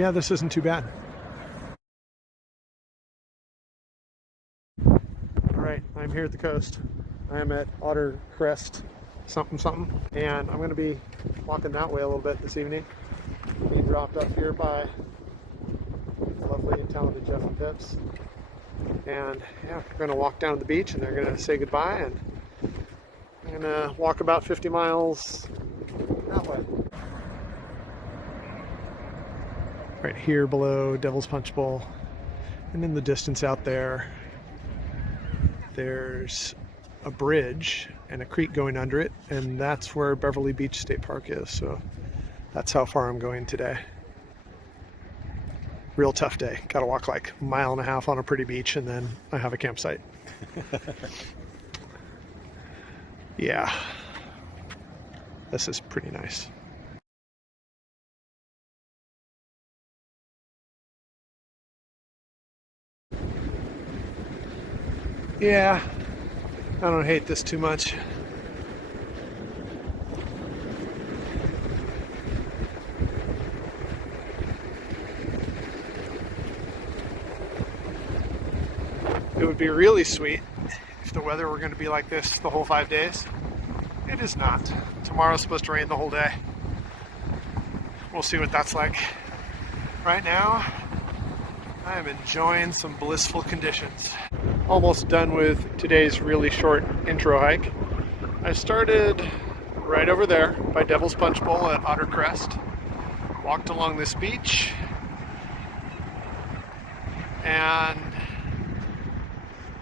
Yeah, this isn't too bad. All right, I'm here at the coast. I'm at Otter Crest, something something, and I'm going to be walking that way a little bit this evening. Being dropped up here by lovely and talented Jeff and Pips. And yeah, we're going to walk down to the beach and they're going to say goodbye, and I'm going to walk about 50 miles that way. Right here below Devil's Punch Bowl, and in the distance out there, there's a bridge and a creek going under it, and that's where Beverly Beach State Park is. So that's how far I'm going today. Real tough day. Gotta walk like a mile and a half on a pretty beach, and then I have a campsite. Yeah, this is pretty nice. Yeah, I don't hate this too much. It would be really sweet if the weather were going to be like this the whole 5 days. It is not. Tomorrow's supposed to rain the whole day. We'll see what that's like. Right now, I am enjoying some blissful conditions. Almost done with today's really short intro hike. I started right over there by Devil's Punch Bowl at Otter Crest. Walked along this beach, and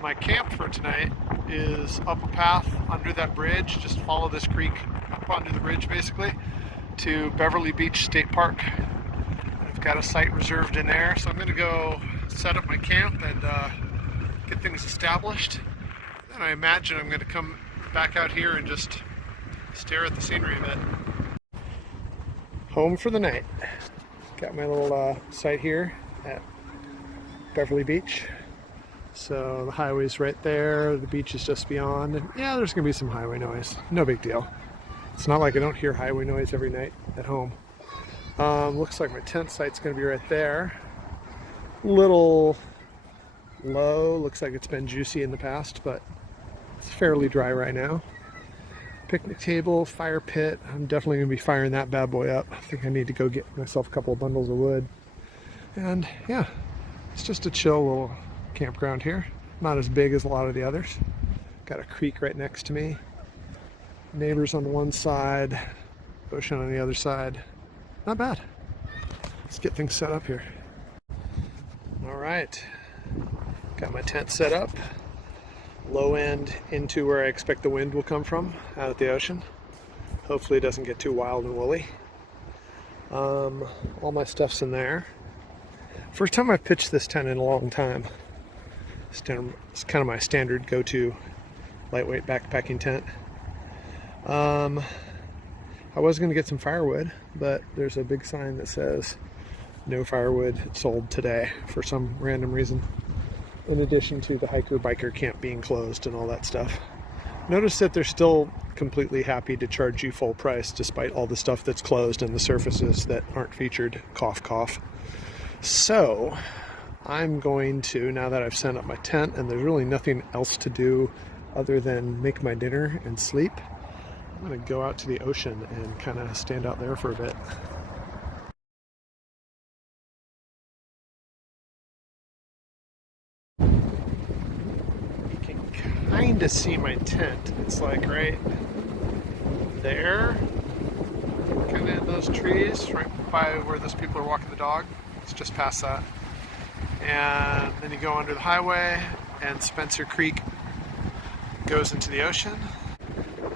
my camp for tonight is up a path under that bridge. Just follow this creek up under the bridge basically to Beverly Beach State Park. I've got a site reserved in there, so I'm going to go set up my camp and get things established. Then I imagine I'm going to come back out here and just stare at the scenery a bit. Home for the night. Got my little site here at Beverly Beach. So the highway's right there, the beach is just beyond, and yeah, there's gonna be some highway noise. No big deal. It's not like I don't hear highway noise every night at home. Looks like my tent site's gonna be right there. Little low, looks like it's been juicy in the past, but it's fairly dry right now. Picnic table, fire pit. I'm definitely gonna be firing that bad boy up. I think I need to go get myself a couple of bundles of wood. And yeah, it's just a chill little campground here. Not as big as a lot of the others. Got a creek right next to me. Neighbors on one side, ocean on the other side. Not bad. Let's get things set up here. All right, got my tent set up. Low end into where I expect the wind will come from, out at the ocean. Hopefully it doesn't get too wild and woolly. All my stuff's in there. First time I've pitched this tent in a long time. It's kind of my standard go-to lightweight backpacking tent. I was going to get some firewood, but there's a big sign that says no firewood sold today for some random reason, in addition to the hiker-biker camp being closed and all that stuff. Notice that they're still completely happy to charge you full price despite all the stuff that's closed and the surfaces that aren't featured. Cough, cough. So I'm going to, now that I've set up my tent and there's really nothing else to do other than make my dinner and sleep, I'm going to go out to the ocean and kind of stand out there for a bit. You can kind of see my tent. It's like right there, kind of in those trees, right by where those people are walking the dog. It's just past that. And then you go under the highway, and Spencer Creek goes into the ocean,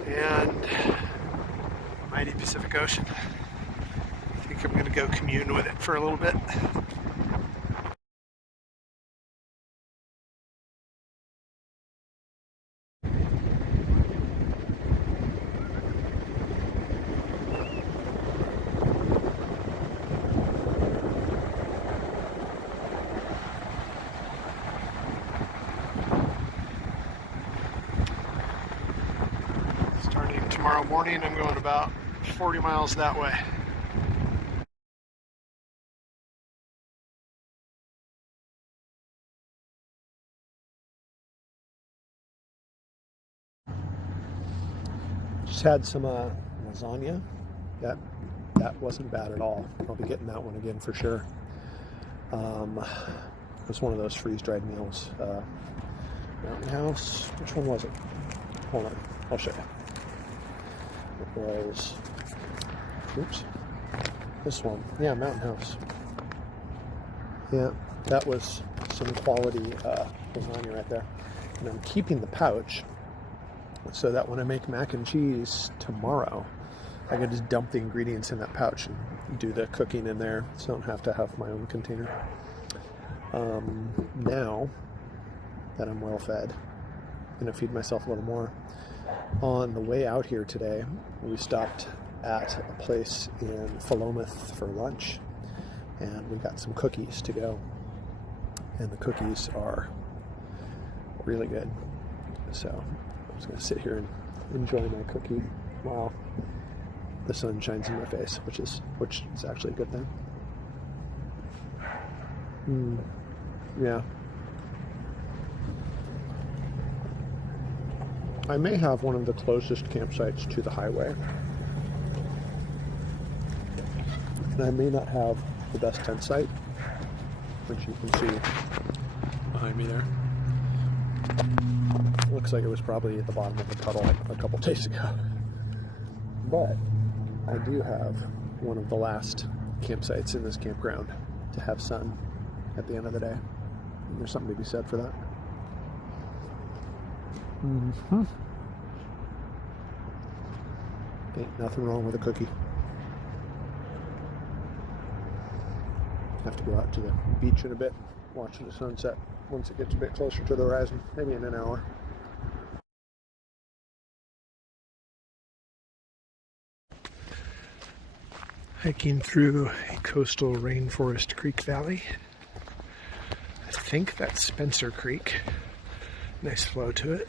and mighty Pacific Ocean. I think I'm going to go commune with it for a little bit. Starting tomorrow morning, I'm going about 40 miles that way. Just had some lasagna. That wasn't bad at all. I'll be getting that one again for sure. It was one of those freeze-dried meals. Mountain House. Which one was it? Hold on, I'll show you. It was, oops, this one. Yeah, Mountain House. Yeah, that was some quality lasagna right there. And I'm keeping the pouch so that when I make mac and cheese tomorrow, I can just dump the ingredients in that pouch and do the cooking in there, so I don't have to have my own container. Now that I'm well fed, I'm going to feed myself a little more. On the way out here today, we stopped at a place in Philomath for lunch, and we got some cookies to go. And the cookies are really good. So I'm just going to sit here and enjoy my cookie while the sun shines in my face, which is actually a good thing. Yeah. I may have one of the closest campsites to the highway. And I may not have the best tent site, which you can see behind me there. Looks like it was probably at the bottom of the puddle a couple days ago. But I do have one of the last campsites in this campground to have sun at the end of the day. And there's something to be said for that. Ain't nothing wrong with a cookie. Have to go out to the beach in a bit, watch the sunset once it gets a bit closer to the horizon, maybe in an hour. Hiking through a coastal rainforest creek valley. I think that's Spencer Creek. Nice flow to it.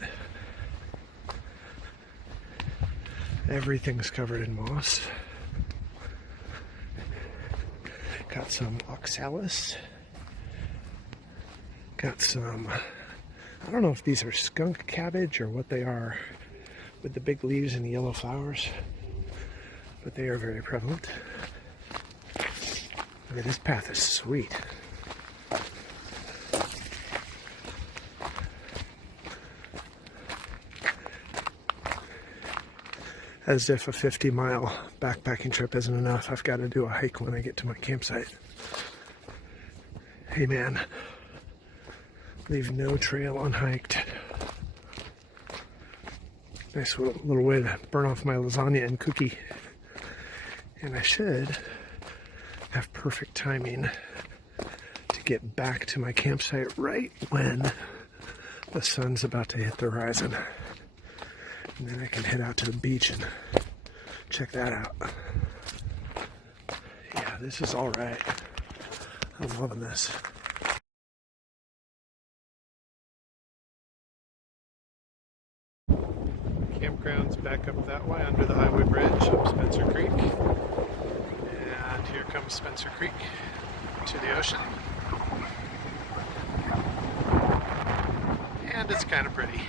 Everything's covered in moss. Got some oxalis. Got some, I don't know if these are skunk cabbage or what they are, with the big leaves and the yellow flowers, but they are very prevalent. Okay, this path is sweet. As if a 50-mile backpacking trip isn't enough, I've got to do a hike when I get to my campsite. Hey man, leave no trail unhiked. Nice little way to burn off my lasagna and cookie. And I should have perfect timing to get back to my campsite right when the sun's about to hit the horizon. And then I can head out to the beach and check that out. Yeah, this is all right. I'm loving this. Campground's back up that way under the highway bridge up Spencer Creek. And here comes Spencer Creek to the ocean. And it's kind of pretty.